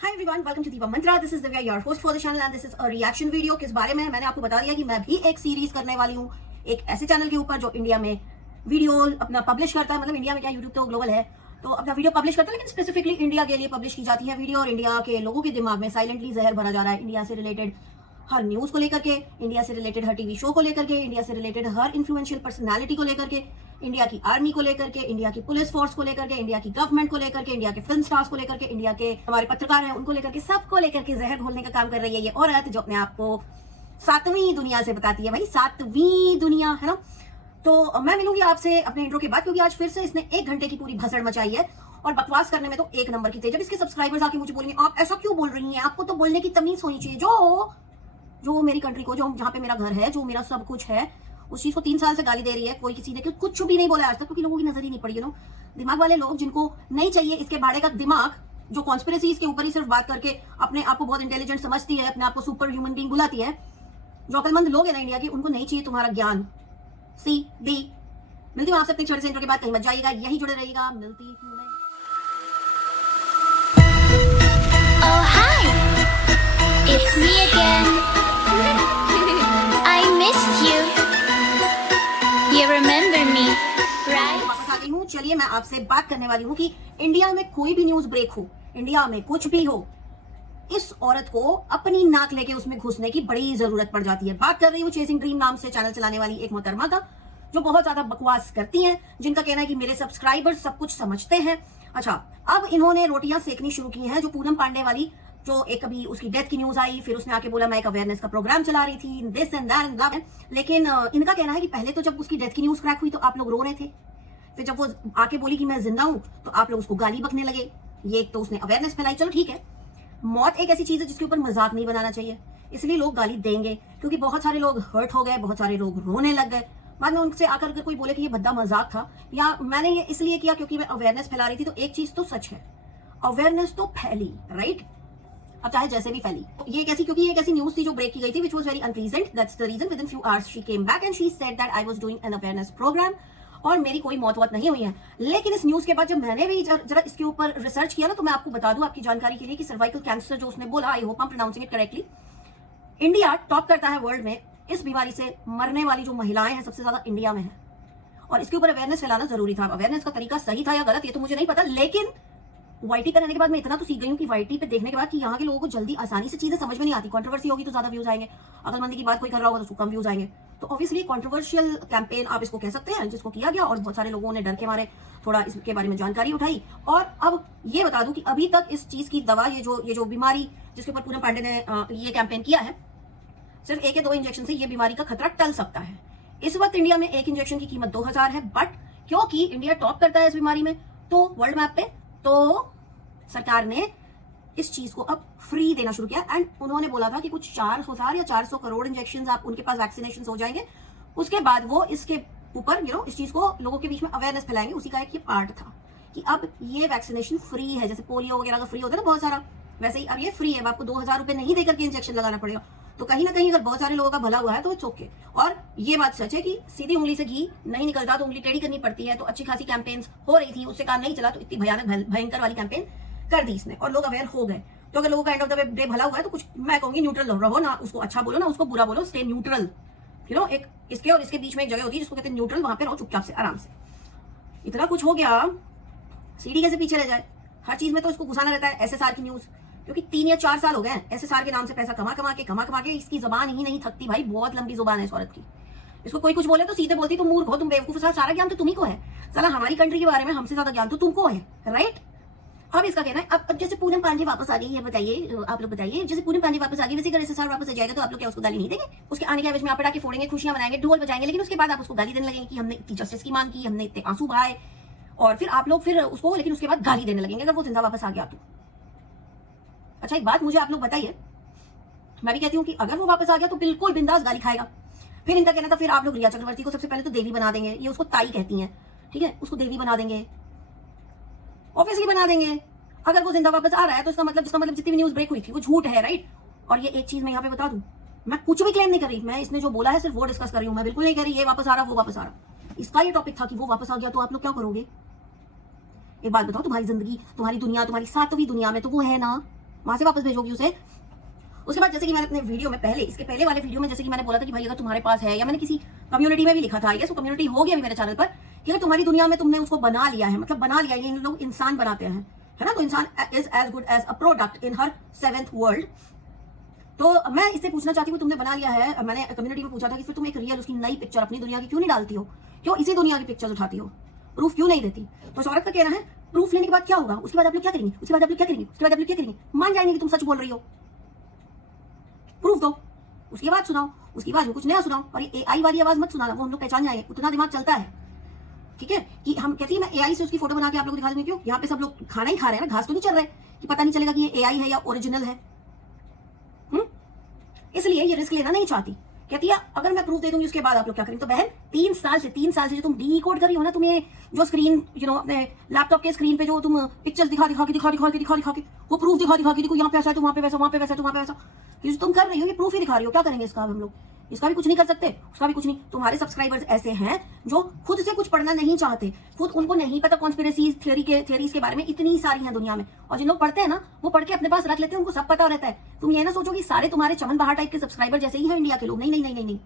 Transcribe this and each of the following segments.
Hi everyone, welcome to Diva Mantra. This is Divya, your host for the channel, and this is a reaction video. किस बारे में मैंने आपको बता दिया कि मैं भी एक सीरीज करने वाली हूँ एक ऐसे चैनल के ऊपर जो इंडिया में वीडियो अपना पब्लिश करता है। मतलब इंडिया में क्या, यूट्यूब तो ग्लोबल है, तो अपना वीडियो पब्लिश करता है, लेकिन स्पेसिफिकली इंडिया के लिए पब्लिश की जाती है वीडियो। और इंडिया के लोगों के दिमाग में साइलेंटली जहर भरा जा रहा है इंडिया से रिलेटेड हर न्यूज को लेकर के, इंडिया से रिलेटेड हर टीवी शो को लेकर के, इंडिया से रिलेटेड हर इन्फ्लुएंशियल पर्सनालिटी को लेकर के, इंडिया की आर्मी को लेकर के, इंडिया की पुलिस फोर्स को लेकर के, इंडिया की गवर्नमेंट को लेकर के, इंडिया के फिल्म स्टार्स को लेकर के, इंडिया के हमारे पत्रकार हैं उनको लेकर के, सबको लेकर के जहर घोलने का काम कर रही है ये औरत, जो अपने आप को सातवीं दुनिया से बताती है। भाई सातवीं दुनिया है ना। तो मैं मिलूंगी आपसे अपने इंट्रो के बाद, क्योंकि आज फिर से इसने 1 घंटे की पूरी भसड़ मचाई है और बकवास करने में तो 1 नंबर की तेज। जब इसके सब्सक्राइबर्स आके मुझे बोलेंगे आप ऐसा क्यों बोल रही हैं, आपको तो बोलने की तमीज होनी चाहिए। जो मेरी कंट्री को, जो जहाँ पे मेरा घर है, जो मेरा सब कुछ है, उस चीज को 3 साल से गाली दे रही है, कोई किसी ने कुछ भी नहीं बोला आज तक, क्योंकि लोगों की नजर ही नहीं पड़ी। नो दिमाग वाले लोग जिनको नहीं चाहिए इसके भाड़े का दिमाग, जो कॉन्स्पिरेसीज के ऊपर ही सिर्फ बात करके अपने आप को बहुत इंटेलिजेंट समझती है, अपने आप को सुपर ह्यूमन बीइंग बुलाती है, जो अकलमंद लोग है ना इंडिया के, उनको नहीं चाहिए तुम्हारा ज्ञान। सी डी मिलती हूँ आपसे अपने छोटे से इंट्रो के बाद। कहीं मत जाइएगा, यही जुड़े रहिएगा। मिलती हूँ मैं। Oh hi, it's me again. I missed you. You remember me, right? वापस आ गई हूँ। चलिए मैं आपसे बात करने वाली हूँ कि इंडिया में कोई भी न्यूज ब्रेक हो, इंडिया में कुछ भी हो, इस औरत को अपनी नाक लेके उसमें घुसने की बड़ी जरूरत पड़ जाती है। बात कर रही हूँ चेजिंग ड्रीम नाम से चैनल चलाने वाली एक मोहतरमा का, जो बहुत ज्यादा बकवास करती हैं, जिनका कहना है कि मेरे सब्सक्राइबर्स सब कुछ समझते हैं। अच्छा, अब इन्होंने रोटियां सेकनी शुरू की हैं, जो पूनम पांडे वाली, जो एक कभी उसकी डेथ की न्यूज आई, फिर उसने आके बोला मैं एक अवेयरनेस का प्रोग्राम चला रही थी, this and that and love. लेकिन इनका कहना है कि पहले तो जब उसकी डेथ की न्यूज क्रैक हुई तो आप लोग रो रहे थे, फिर जब वो आके बोली कि मैं जिंदा हूं तो आप लोग उसको गाली बकने लगे। ये एक तो उसने अवेयरनेस फैलाई, चलो ठीक है, मौत एक ऐसी चीज है जिसके ऊपर मजाक नहीं बनाना चाहिए, इसलिए लोग गाली देंगे, क्योंकि बहुत सारे लोग हर्ट हो गए, बहुत सारे लोग रोने लग गए। बाद में उनसे आकर कोई बोले कि ये भद्दा मजाक था, या मैंने ये इसलिए किया क्योंकि मैं अवेयरनेस फैला रही थी। तो एक चीज तो सच है, अवेयरनेस तो फैली, राइट? अब चाहे जैसे भी फैली, ये कैसी, क्योंकि ये एक ऐसी न्यूज थी जो ब्रेक की गई थी, which was very unpleasant. That's the reason. Within few hours she came back and she said that I was doing an awareness program और मेरी कोई मौत वत नहीं हुई है। लेकिन इस न्यूज के बाद जब मैंने भी जरा इसके ऊपर रिसर्च किया ना, तो मैं आपको बता दूं आपकी जानकारी के लिए कि सर्वाइकल कैंसर जो उसने बोला, I hope I am pronouncing it correctly, India top करता है वर्ल्ड में। इस बीमारी से मरने वाली जो महिलाएं हैं सबसे ज्यादा इंडिया में है, और इसके ऊपर अवेयरनेस फैलाना जरूरी था। अवेयरनेस का तरीका सही था या गलत ये तो मुझे नहीं पता, लेकिन वाईटी पे रहने के बाद मैं इतना तो सीख गई हूँ कि वाईटी पे देखने के बाद कि यहाँ के लोगों को जल्दी आसानी से चीजें समझ में नहीं आती। कंट्रोवर्सी होगी तो ज्यादा व्यूज आएंगे, अकलमंदी की बात कोई कर रहा होगा तो कम व्यूज आएंगे। तो ऑब्वियसली कंट्रोवर्शियल कैंपेन आप इसको कह सकते हैं, जिसको किया गया, और बहुत सारे लोगों ने डर के मारे थोड़ा इसके बारे में जानकारी उठाई। और अब ये बता दूं कि अभी तक इस चीज की दवा, ये जो बीमारी जिसके ऊपर पूनम पांडे ने ये कैंपेन किया है, सिर्फ 1 या 2 इंजेक्शन से ये बीमारी का खतरा टल सकता है। इस वक्त इंडिया में 1 इंजेक्शन की कीमत 2000 है, बट क्योंकि इंडिया टॉप करता है इस बीमारी में तो वर्ल्ड मैप पे, तो सरकार ने इस चीज को अब फ्री देना शुरू किया। एंड उन्होंने बोला था कि कुछ 4000 या 400 करोड़ इंजेक्शन आप उनके पास वैक्सीनेशन हो जाएंगे, उसके बाद वो इसके ऊपर इस चीज को लोगों के बीच में अवेयरनेस फैलाएंगे। उसी का एक ये पार्ट था कि अब ये वैक्सीनेशन फ्री है, जैसे पोलियो वगैरह का फ्री होता है ना बहुत सारा, वैसे ही अब ये फ्री है। अब आपको 2000 रुपए नहीं देकर के इंजेक्शन लगाना पड़ेगा। तो कहीं ना कहीं अगर बहुत सारे लोगों का भला हुआ है तो इट्स ओके। और ये बात सच है कि सीधी उंगली से घी नहीं निकलता, तो उंगली टेढ़ी करनी पड़ती है। तो अच्छी खासी कैंपेन्स हो रही थी, उससे काम नहीं चला, तो इतनी भयानक भयंकर वाली कैंपेन कर दी इसने, और लोग अवेयर हो गए। तो अगर लोगों का एंड ऑफ द डे भला हुआ है तो कुछ मैं कहूंगी न्यूट्रल रहो, ना उसको अच्छा बोलो ना उसको बुरा बोलो, स्टे न्यूट्रल। एक इसके और इसके बीच में एक जगह होती है जिसको कहते हैं न्यूट्रल, वहां पे रहो चुपचाप से, आराम से। इतना कुछ हो गया, सीडी कैसे पीछे रह जाए? हर चीज में तो इसको घुसाना रहता है एसएसआर की न्यूज, क्योंकि 3 या 4 साल हो गए एसएसआर के नाम से पैसा कमा कमा के इसकी जबान ही नहीं थकती। भाई बहुत लंबी जुबान है इस औरत की। इसको कोई कुछ बोले तो सीधे बोलती तुम मूर्ख हो, तुम बेवकूफ हो, सारा ज्ञान तो तुम्ही को है। साला हमारी कंट्री के बारे में हमसे ज्यादा ज्ञान तो तुमको है, राइट? अब इसका कहना है, अब जैसे पूनम पांडे वापस आ गई, ये बताइए, आप लोग बताइए, जैसे पूनम पांडे वापस आ गई वैसे अगर एसएसआर वापस आ जाएगा तो आप लोग क्या उसको गाली नहीं देंगे? उसके आने के एवज में आप पटाखे फोड़ेंगे, खुशियां मनाएंगे, ढोल बजाएंगे, लेकिन उसके बाद आप उसको गाली देने लगेंगे कि हमने इतनी जस्टिस की मांग की, हमने इतने आंसू बहाए, और फिर आप लोग फिर उसको, लेकिन उसके बाद गाली देने लगेंगे अगर वो जिंदा वापस आ गया तो। अच्छा, एक बात मुझे आप लोग बताइए, मैं भी कहती हूँ कि अगर वो वापस आ गया तो बिल्कुल बिंदास गाली खाएगा। फिर इनका कहना था फिर आप लोग रिया चक्रवर्ती को सबसे पहले तो देवी बना देंगे, ये उसको ताई कहती हैं, ठीक है, उसको देवी बना देंगे, ऑब्वियसली बना देंगे। अगर वो जिंदा वापस आ रहा है तो इसका मतलब जितनी भी न्यूज ब्रेक हुई थी वो झूठ है, राइट? और ये एक चीज मैं यहाँ पे बता दूं, मैं कुछ भी क्लेम नहीं कर रही, मैं इसने जो बोला है सिर्फ वो डिस्कस कर रही हूँ। मैं बिल्कुल नहीं कह रही ये वापस आ रहा वो वापस आ रहा। इसका ये टॉपिक था कि वो वापस आ गया तो आप लोग क्या करोगे? एक बात बताओ, तुम्हारी जिंदगी, तुम्हारी दुनिया, तुम्हारी 7वीं दुनिया में तो वो है ना, वहां से वापस भेजोगी उसे। उसके बाद जैसे कि मैंने अपने वीडियो में पहले, इसके पहले वाले वीडियो में जैसे कि मैंने बोला था कि भाई अगर तुम्हारे पास है, या मैंने किसी कम्युनिटी में भी लिखा था, ये कम्युनिटी हो गया अभी मेरे चैनल पर, कि अगर तुम्हारी दुनिया में तुमने उसको बना लिया है, मतलब बना लिया, ये इन लोग इंसान बनाते हैं, है ना, तो इंसान is as good as a product in हर 7th वर्ल्ड। तो मैं इससे पूछना चाहती हूँ, तुमने बना लिया है, मैंने कम्युनिटी में पूछा था कि फिर तुम एक रियल उसकी नई पिक्चर अपनी दुनिया की क्यों नहीं डालती हो, क्यों इसी दुनिया की पिक्चर्स उठाती हो, प्रूफ क्यों नहीं देती। तो इस औरत का कहना है प्रूफ लेने के बाद क्या होगा, उसके बाद आप लोग क्या करेंगे, उसके बाद आप लोग क्या करेंगे, उसके बाद आप लोग क्या करेंगे, मान जाएंगे कि तुम सच बोल रही हो, प्रूफ दो, उसकी आवाज सुनाओ, उसकी आवाज में कुछ नया सुनाओ, और ये AI वाली आवाज मत सुनाना, वो हम लोग पहचान जाएंगे, उतना दिमाग चलता है, ठीक है। कि हम कहती है मैं AI से उसकी फोटो बना के आप लोग को दिखा दूंगी, क्यों, यहाँ पे सब लोग खाना ही खा रहे हैं ना, घास तो नहीं चल रहे कि पता नहीं चलेगा कि ये AI है या ओरिजिनल है। इसलिए ये रिस्क लेना नहीं चाहती। कहती है अगर मैं प्रूफ दे दूंगी उसके बाद आप लोग क्या करेंगे। तो बहन 3 साल से जो तुम डीकोड कर रही हो ना, तुम्हें जो स्क्रीन अपने लैपटॉप के स्क्रीन पे जो तुम पिक्चर्स दिखा के वो प्रूफ दिखा के देखो, यहाँ पे ऐसा है तो वहाँ पे वैसा, वहाँ पे वैसा तो वहाँ पे वैसा, ये जो तुम कर रही हो ये प्रूफ ही दिखा रही हो। क्या करेंगे इसका हम लोग, इसका भी कुछ नहीं कर सकते, उसका भी कुछ नहीं। तुम्हारे सब्सक्राइबर्स ऐसे हैं जो खुद से कुछ पढ़ना नहीं चाहते, खुद उनको नहीं पता कॉन्स्पिरेसी थ्योरीज के बारे में, इतनी सारी हैं दुनिया में, और जिन लोग पढ़ते हैं ना वो पढ़ के अपने पास रख लेते हैं, उनको सब पता रहता है। तुम ये ना सोचो कि सारे तुम्हारे चमन बहार टाइप के सब्सक्राइबर जैसे ही हैं इंडिया के लोग, नहीं नहीं नहीं नहीं नहीं,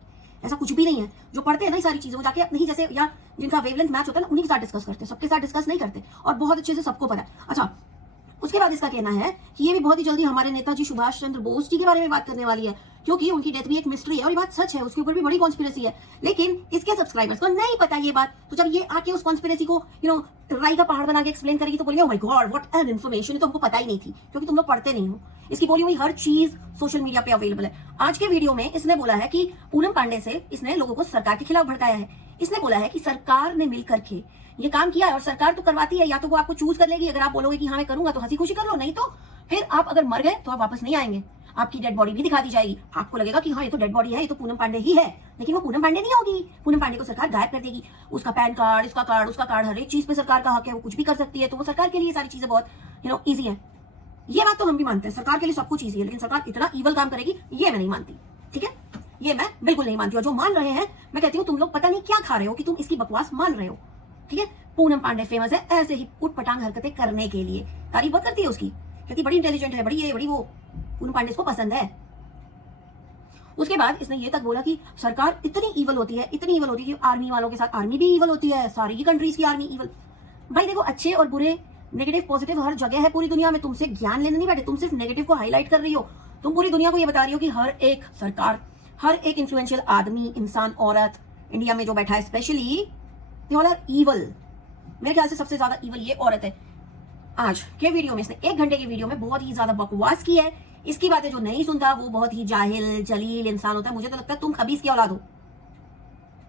ऐसा कुछ भी नहीं है। जो पढ़ते हैं ना ये सारी चीजें, वो जाके नहीं जैसे, या जिनका वेवलेंथ मैच होता है ना, उन्हीं के साथ डिस्कस करते हैं, सबके साथ डिस्कस नहीं करते, और बहुत अच्छे से सबको पता है। अच्छा, उसके बाद इसका कहना है कि ये भी बहुत ही जल्दी हमारे नेताजी सुभाष चंद्र बोस जी के बारे में बात करने वाली है, क्योंकि उनकी डेथ भी एक मिस्ट्री है, और ये बात सच है, उसके ऊपर भी बड़ी कॉन्स्पिरेसी है, लेकिन इसके सब्सक्राइबर्स को नहीं पता ये बात। तो जब ये आके उस कॉन्स्पिरेसी को राई का पहाड़ बना के एक्सप्लेन करेगी तो बोलिए oh my God what an information, तो हमको पता ही नहीं थी, क्योंकि तुम लोग पढ़ते नहीं हो। इसकी बोली हुई हर चीज सोशल मीडिया पे अवेलेबल है। आज के वीडियो में इसने बोला है कि पूनम पांडे से इसने लोगों को सरकार के खिलाफ भड़काया है। इसने बोला है कि सरकार ने मिलकर के ये काम किया है, और सरकार तो करवाती है, या तो वो आपको चूज कर लेगी, अगर आप बोलोगे कि हाँ मैं करूंगा तो हंसी खुशी कर लो, नहीं तो फिर आप अगर मर गए तो आप वापस नहीं आएंगे, आपकी डेड बॉडी भी दिखा दी जाएगी। आपको लगेगा कि हाँ ये तो डेड बॉडी है, ये तो पूनम पांडे ही है, लेकिन वो पूनम पांडे नहीं होगी। पूनम पांडे को सरकार गायब कर देगी, उसका पैन कार्ड, इसका कार्ड, उसका कार्ड, हर एक चीज पे सरकार का हक है, वो कुछ भी कर सकती है। तो वो सरकार के लिए सारी चीजें बहुत ईजी है। ये बात तो हम भी मानते हैं, सरकार के लिए सब कुछ ईजी है, लेकिन सरकार इतना ईवल काम करेगी ये मैं नहीं मानती, ठीक है, ये मैं बिल्कुल नहीं मानती। और जो मान रहे हैं, मैं कहती हूँ तुम लोग पता नहीं क्या खा रहे हो कि तुम इसकी बकवास मान रहे हो, ठीक है। पूनम पांडे फेमस है ऐसे ही उट पटांग हरकतें करने के लिए, तारीफ बहुत करती है उसकी, कहती बड़ी इंटेलिजेंट है, बड़ी वो पूनम पांडे को पसंद है। उसके बाद इसने ये तक बोला कि सरकार इतनी ईवल होती है, इतनी ईवल होती है कि आर्मी वालों के साथ आर्मी भी ईवल होती है, सारी ही कंट्रीज की आर्मी ईवल। भाई देखो, अच्छे और बुरे, नेगेटिव पॉजिटिव हर जगह है पूरी दुनिया में। तुमसे ज्ञान लेने नहीं बैठे, तुम सिर्फ नेगेटिव को हाईलाइट कर रही हो। तुम पूरी दुनिया को ये बता रही हो कि हर एक सरकार, हर एक इन्फ्लुएंशियल आदमी, इंसान, औरत इंडिया में जो बैठा है specially, they all are evil. मेरे ख्याल से सबसे ज्यादा ईवल ये औरत है। आज के वीडियो में इसने 1 घंटे के वीडियो में बहुत ही ज्यादा बकवास की है। इसकी बातें जो नहीं सुनता वो बहुत ही जाहिल जलील इंसान होता है। मुझे तो लगता है तुम खबीस की औलाद हो,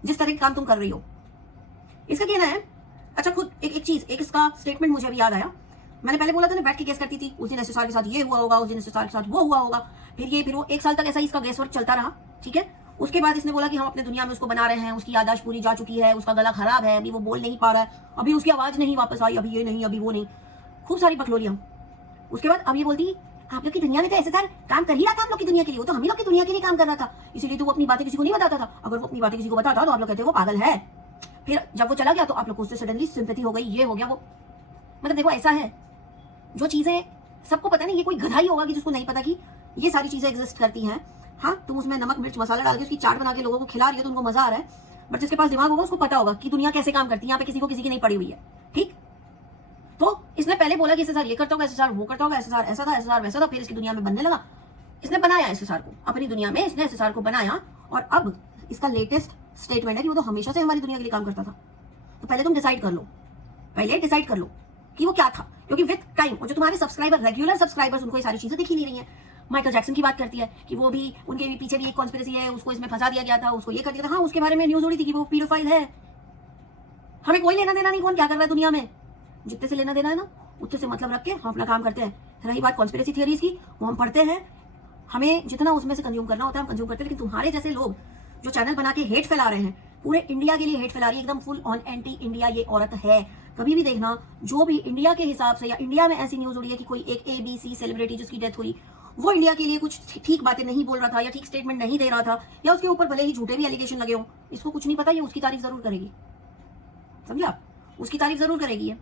जिस तरह के काम तुम कर रही हो। इसका कहना है, अच्छा खुद एक चीज, एक इसका स्टेटमेंट मुझे अभी याद आया। मैंने पहले बोला था ना बैठ के गेस करती थी, उस दिन एसएसआर के साथ ये हुआ होगा, उस दिन एसएसआर के साथ वो हुआ होगा, फिर वो 1 साल तक ऐसा ही इसका गेस वर्क चलता रहा, ठीक है। उसके बाद इसने बोला कि हम अपने दुनिया में उसको बना रहे हैं, उसकी याददाश्त पूरी जा चुकी है, उसका गला खराब है, अभी वो बोल नहीं पा रहा है, अभी उसकी आवाज नहीं वापस आई, अभी ये नहीं, अभी वो नहीं, खूब सारी बकलोलियां। उसके बाद अब ये बोलती आप लोग की दुनिया में तो एसएसआर काम कर ही रहा था, आप लोग की दुनिया के लिए, वो तो हम ही लोग की दुनिया के लिए काम कर रहा था, इसीलिए तो वो अपनी बातें किसी को नहीं बताता था। अगर वो अपनी बातें किसी को बताता तो आप लोग कहते वो पागल है। फिर जब वो चला गया तो आप लोग को उससे सडनली सिंपैथी हो गई, ये हो गया वो। मतलब देखो ऐसा है, जो चीजें सबको पता नहीं, ये कोई गधा ही होगा कि जिसको नहीं पता कि ये सारी चीजें एग्जिस्ट करती हैं। हाँ, तुम उसमें नमक मिर्च मसाला डाल के उसकी चाट बना के लोगों को खिला रही हो तो उनको मजा आ रहा है, बट जिसके पास दिमाग होगा उसको पता होगा कि दुनिया कैसे काम करती है, यहाँ पे किसी को किसी की नहीं पड़ी हुई है, ठीक। तो इसने पहले बोला कि एसएसआर ये करता होगा, एसएसआर वो करता होगा, एसएसआर ऐसा था, एसएसआर वैसा था, फिर इसकी दुनिया में बनने लगा। इसने बनाया एसएसआर को अपनी दुनिया में, इसने एसएसआर को बनाया, और अब इसका लेटेस्ट स्टेटमेंट है कि वो तो हमेशा से हमारी दुनिया के लिए काम करता था। तो पहले तुम डिसाइड कर लो, पहले डिसाइड कर लो कि वो क्या था, क्योंकि विद टाइम और जो तुम्हारे सब्सक्राइबर, रेगुलर सब्सक्राइबर्स, उनको ये सारी चीजें दिखी नहीं रही हैं। माइकल जैक्सन की बात करती है कि वो भी, उनके भी पीछे भी एक कॉन्स्पिरेसी है, उसको इसमें फंसा दिया गया था, उसको ये कर दिया था। हाँ, उसके बारे में न्यूज उड़ी थी कि वो पीडोफाइल है। हमें कोई लेना देना नहीं कौन क्या कर रहा है दुनिया में, जितने से लेना देना है ना उतने से मतलब रख के हम अपना काम करते हैं। रही बात कॉन्स्पिरेसी थियरीज की, वो हम पढ़ते हैं, हमें जितना उसमें से कंज्यूम करना होता है हम कंज्यूम करते हैं। लेकिन तुम्हारे जैसे लोग जो चैनल बना के हेट फैला रहे हैं, पूरे इंडिया के लिए हेट फैला रही है, एकदम फुल ऑन एंटी इंडिया ये औरत है। कभी भी देखना, जो भी इंडिया के हिसाब से या इंडिया में ऐसी न्यूज उड़ी है कि कोई एक ABC सेलिब्रिटी जिसकी डेथ हुई, वो इंडिया के लिए कुछ ठीक बातें नहीं बोल रहा था, या ठीक स्टेटमेंट नहीं दे रहा था, या उसके ऊपर भले ही झूठे भी एलिगेशन लगे हो, इसको कुछ नहीं पता, ये उसकी तारीफ जरूर करेगी, समझे आप, उसकी तारीफ जरूर करेगी ये।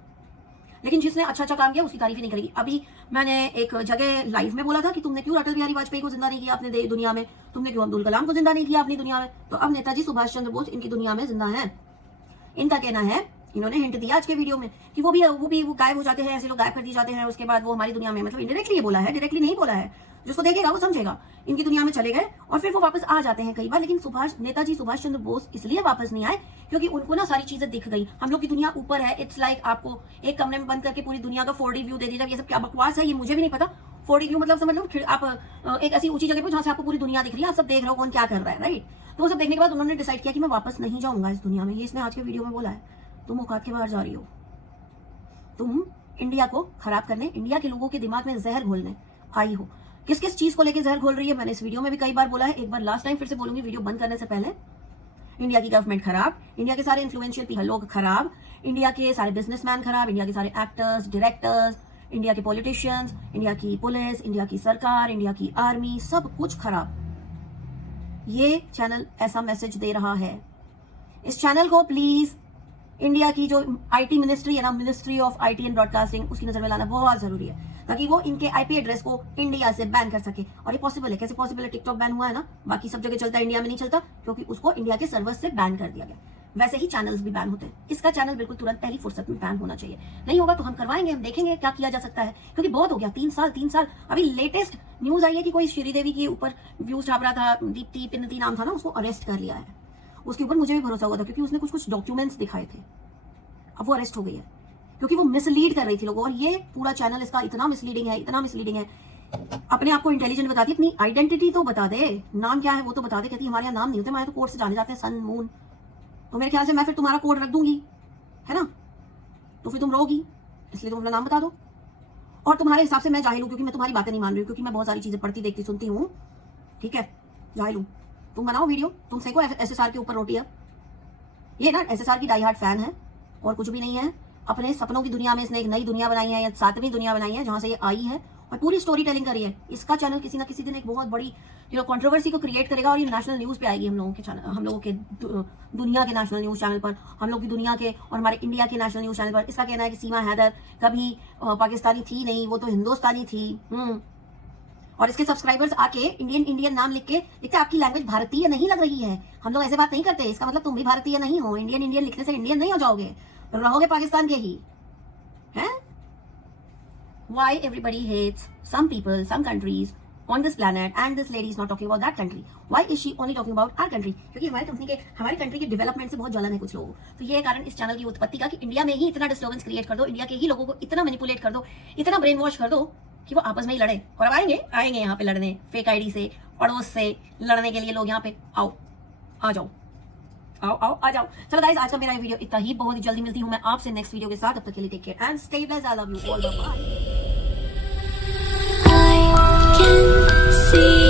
लेकिन जिसने अच्छा अच्छा काम किया उसकी तारीफ ही नहीं करेगी। अभी मैंने एक जगह लाइव में बोला था कि तुमने क्यों अटल बिहारी वाजपेयी को जिंदा नहीं किया अपने दुनिया में, तुमने क्यों अब्दुल कलाम को जिंदा नहीं किया अपनी दुनिया में। तो अब नेताजी सुभाष चंद्र बोस इनकी दुनिया में जिंदा है। इनका कहना है, इन्होंने हिंट दिया आज के वीडियो में कि वो गायब हो जाते हैं, ऐसे लोग गायब कर दिए जाते हैं, उसके बाद वो हमारी दुनिया में, मतलब इनडायरेक्टली ये बोला है, डायरेक्टली नहीं बोला है। जिसको देखेगा वो समझेगा। इनकी दुनिया में चले गए और फिर वो वापस आ जाते हैं कई बार। लेकिन नेताजी सुभाष चंद्र बोस इसलिए वापस नहीं आए क्योंकि उनको ना सारी चीजें दिख गई। हम लोग की दुनिया ऊपर है। इट्स लाइक आपको एक कमरे में बंद करके पूरी दुनिया का 4D व्यू दे दिया जाए। ये सब क्या बकवास है, ये मुझे भी नहीं पता। 4D व्यू मतलब समझ लो आप एक ऐसी ऊंची जगह पे जहां से आपको पूरी दुनिया दिख रही है, आप सब देख रहे हो कौन क्या कर रहा है, राइट। तो वो सब देखने के बाद उन्होंने डिसाइड किया कि मैं वापस नहीं जाऊंगा इस दुनिया में। ये इसने आज के वीडियो में बोला है। तुम औकात के बाहर जा रही हो, तुम इंडिया को खराब करने, इंडिया के लोगों के दिमाग में जहर घोलने आई हो। किस किस चीज को लेकर जहर घोल रही है मैंने इस वीडियो में भी कई बार बोला है। एक बार लास्ट टाइम फिर से बोलूंगी वीडियो बंद करने से पहले। इंडिया की गवर्नमेंट खराब, इंडिया के सारे इन्फ्लुएंशियल लोग खराब, इंडिया के सारे बिजनेसमैन खराब, इंडिया के सारे एक्टर्स, डायरेक्टर्स, इंडिया के पॉलिटिशियंस, इंडिया की पुलिस, इंडिया की सरकार, इंडिया की आर्मी, सब कुछ खराब। ये चैनल ऐसा मैसेज दे रहा है। इस चैनल को प्लीज इंडिया की जो आईटी मिनिस्ट्री है ना, ministry of IT and broadcasting, उसकी नजर में लाना बहुत जरूरी है ताकि वो इनके आईपी एड्रेस को इंडिया से बैन कर सके। और ये पॉसिबल है। कैसे पॉसिबल है? टिकटॉक बैन हुआ है ना, बाकी सब जगह चलता है, इंडिया में नहीं चलता क्योंकि उसको इंडिया के सर्वर से बैन कर दिया गया। वैसे ही चैनल्स भी बैन होते हैं। इसका चैनल बिल्कुल तुरंत पहली फुर्सत में बैन होना चाहिए। नहीं होगा तो हम करवाएंगे, हम देखेंगे क्या किया जा सकता है, क्योंकि बहुत हो गया। 3 साल। अभी लेटेस्ट न्यूज आई है कि कोई श्रीदेवी के ऊपर व्यूज छाप रहा था, दीप्ति पिन्नती नाम था ना, उसको अरेस्ट कर लिया है। उसके ऊपर मुझे भी भरोसा हुआ था क्योंकि उसने कुछ डॉक्यूमेंट्स दिखाए थे। अब वो अरेस्ट हो गई है क्योंकि वो मिसलीड कर रही थी लोगों। और ये पूरा चैनल इसका इतना मिसलीडिंग है। अपने आप को इंटेलिजेंट बताती है, अपनी आइडेंटिटी तो बता दे, नाम क्या है वो तो बता दे। कहती हमारे यहाँ नाम नहीं होते, हमारे तो कोड से जाने जाते हैं, सन मून। तो मेरे ख्याल से मैं फिर तुम्हारा कोड रख दूंगी, है ना, तो फिर तुम रोगी, इसलिए तुम अपना नाम बता दो। और तुम्हारे हिसाब से मैं जाहिल हूँ क्योंकि मैं तुम्हारी बातें नहीं मान रही हूँ, क्योंकि मैं बहुत सारी चीजें पढ़ती, देखती, सुनती हूँ। ठीक है, जाहिल हूँ। तुम बनाओ वीडियो, तुम सेको SSR के ऊपर रोटी। अब ये ना SSR की डाई हार्ट फैन है और कुछ भी नहीं है। अपने सपनों की दुनिया में इसने एक नई दुनिया बनाई है या 7वीं दुनिया बनाई है जहां से ये आई है और पूरी स्टोरी टेलिंग करी है। इसका चैनल किसी ना किसी दिन एक बहुत बड़ी कंट्रोवर्सी को क्रिएट करेगा और ये नेशनल न्यूज पे आएगी। हम लोगों के चैनल, हम लोगों के दुनिया के नेशनल न्यूज चैनल पर, हम लोग की दुनिया के और हमारे इंडिया के नेशनल न्यूज चैनल पर। इसका कहना है कि सीमा हैदर कभी पाकिस्तानी थी नहीं, वो तो हिंदुस्तानी थी। और इसके सब्सक्राइबर्स आके इंडियन नाम लिख के लिखते आपकी लैंग्वेज भारतीय नहीं लग रही है। हम लोग ऐसे बात नहीं करते, इसका मतलब तुम भी भारतीय नहीं हो। इंडियन लिखने से इंडियन नहीं हो जाओगे, रहोगे पाकिस्तान के ही हैं। Why everybody hates some people, some countries on this planet, and this lady is not talking about that country? Why is she only talking about our country? क्योंकि हमारी कंट्री के डेवलपमेंट से बहुत जलन है कुछ लोगों को। तो ये कारण इस चैनल की उत्पत्ति का कि इंडिया में ही इतना डिस्टर्बेंस क्रिएट कर दो, इंडिया के ही लोगों को इतना मैनिपुलेट कर दो, इतना ब्रेन वॉश कर दो कि वो आपस में ही लड़े। और अब आएंगे यहाँ पे लड़ने, फेक आईडी से, पड़ोस से लड़ने के लिए लोग यहाँ पे। आओ, आ जाओ, आ जाओ। चलो गाइस, आज का मेरा वीडियो इतना ही। बहुत ही जल्दी मिलती हूँ मैं आपसे नेक्स्ट वीडियो के साथ। तब तक के लिए take care and stay blessed. I love you all. Bye. I can see